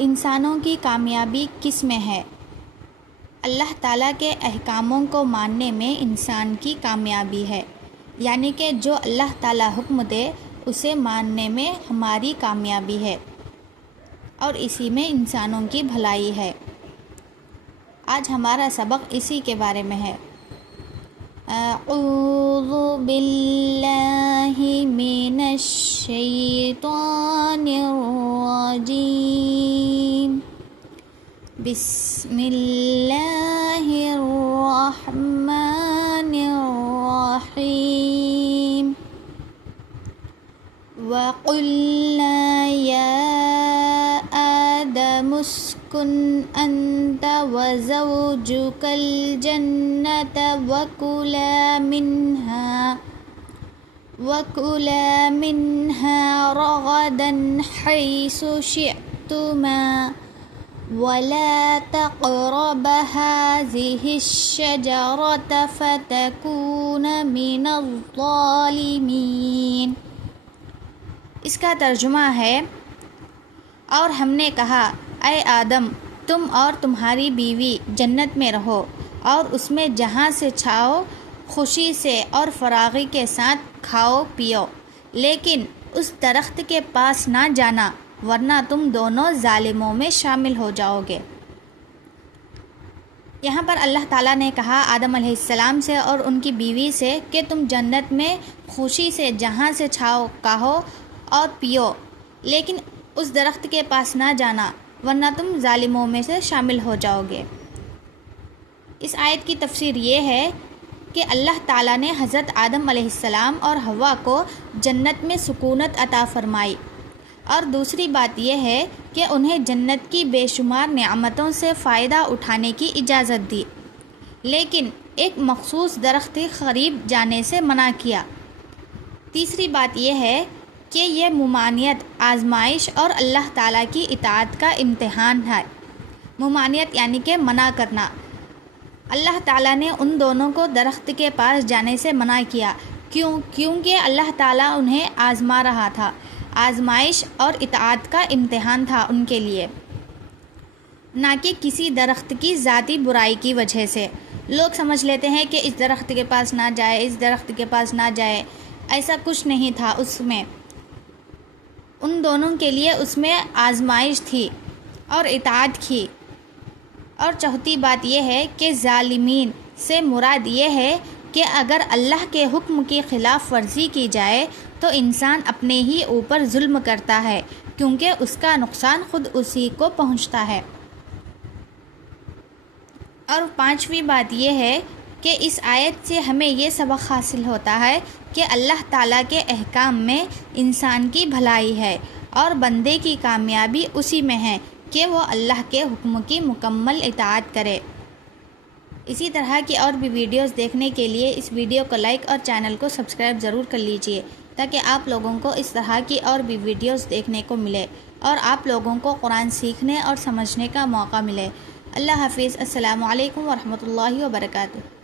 انسانوں کی کامیابی کس میں ہے؟ اللہ تعالیٰ کے احکاموں کو ماننے میں انسان کی کامیابی ہے، یعنی کہ جو اللہ تعالیٰ حکم دے اسے ماننے میں ہماری کامیابی ہے اور اسی میں انسانوں کی بھلائی ہے۔ آج ہمارا سبق اسی کے بارے میں ہے۔ اعوذ باللہ من الشیطان الرجیم، بسم اللہ الرحمن الرحیم۔ وَقُلْنَا يَا آدَمُ اسْكُنْ أَنْتَ وَزَوْجُكَ الْجَنَّةَ وَكُلَا مِنْهَا رَغَدًا حَيْثُ شِئْتُمَا وَلَا تَقْرَبَا هَٰذِهِ الشَّجَرَةَ فَتَكُونَ مِنَ الظَّالِمِينَ۔ اس کا ترجمہ ہے، اور ہم نے کہا اے آدم، تم اور تمہاری بیوی جنت میں رہو اور اس میں جہاں سے چاہو خوشی سے اور فراغی کے ساتھ کھاؤ پیو، لیکن اس درخت کے پاس نہ جانا ورنہ تم دونوں ظالموں میں شامل ہو جاؤ گے۔ یہاں پر اللہ تعالیٰ نے کہا آدم علیہ السلام سے اور ان کی بیوی سے کہ تم جنت میں خوشی سے جہاں سے چاہو کھاؤ اور پیو، لیکن اس درخت کے پاس نہ جانا ورنہ تم ظالموں میں سے شامل ہو جاؤ گے۔ اس آیت کی تفسیر یہ ہے کہ اللہ تعالیٰ نے حضرت آدم علیہ السلام اور حوا کو جنت میں سکونت عطا فرمائی، اور دوسری بات یہ ہے کہ انہیں جنت کی بے شمار نعمتوں سے فائدہ اٹھانے کی اجازت دی، لیکن ایک مخصوص درخت کے قریب جانے سے منع کیا۔ تیسری بات یہ ہے کہ یہ ممانعت آزمائش اور اللہ تعالیٰ کی اطاعت کا امتحان ہے۔ ممانعت یعنی کہ منع کرنا۔ اللہ تعالیٰ نے ان دونوں کو درخت کے پاس جانے سے منع کیا، کیونکہ اللہ تعالیٰ انہیں آزما رہا تھا۔ آزمائش اور اطاعت کا امتحان تھا ان کے لیے، نہ کہ کسی درخت کی ذاتی برائی کی وجہ سے۔ لوگ سمجھ لیتے ہیں کہ اس درخت کے پاس نہ جائے، اس درخت کے پاس نہ جائے، ایسا کچھ نہیں تھا اس میں۔ ان دونوں کے لیے اس میں آزمائش تھی اور اطاعت کی۔ اور چوتھی بات یہ ہے کہ ظالمین سے مراد یہ ہے کہ اگر اللہ کے حکم کی خلاف ورزی کی جائے تو انسان اپنے ہی اوپر ظلم کرتا ہے، کیونکہ اس کا نقصان خود اسی کو پہنچتا ہے۔ اور پانچویں بات یہ ہے کہ اس آیت سے ہمیں یہ سبق حاصل ہوتا ہے کہ اللہ تعالیٰ کے احکام میں انسان کی بھلائی ہے اور بندے کی کامیابی اسی میں ہے کہ وہ اللہ کے حکم کی مکمل اطاعت کرے۔ اسی طرح کی اور بھی ویڈیوز دیکھنے کے لیے اس ویڈیو کو لائک اور چینل کو سبسکرائب ضرور کر لیجئے، تاکہ آپ لوگوں کو اس طرح کی اور بھی ویڈیوز دیکھنے کو ملے اور آپ لوگوں کو قرآن سیکھنے اور سمجھنے کا موقع ملے۔ اللہ حافظ۔ السلام علیکم ورحمۃ اللہ وبرکاتہ۔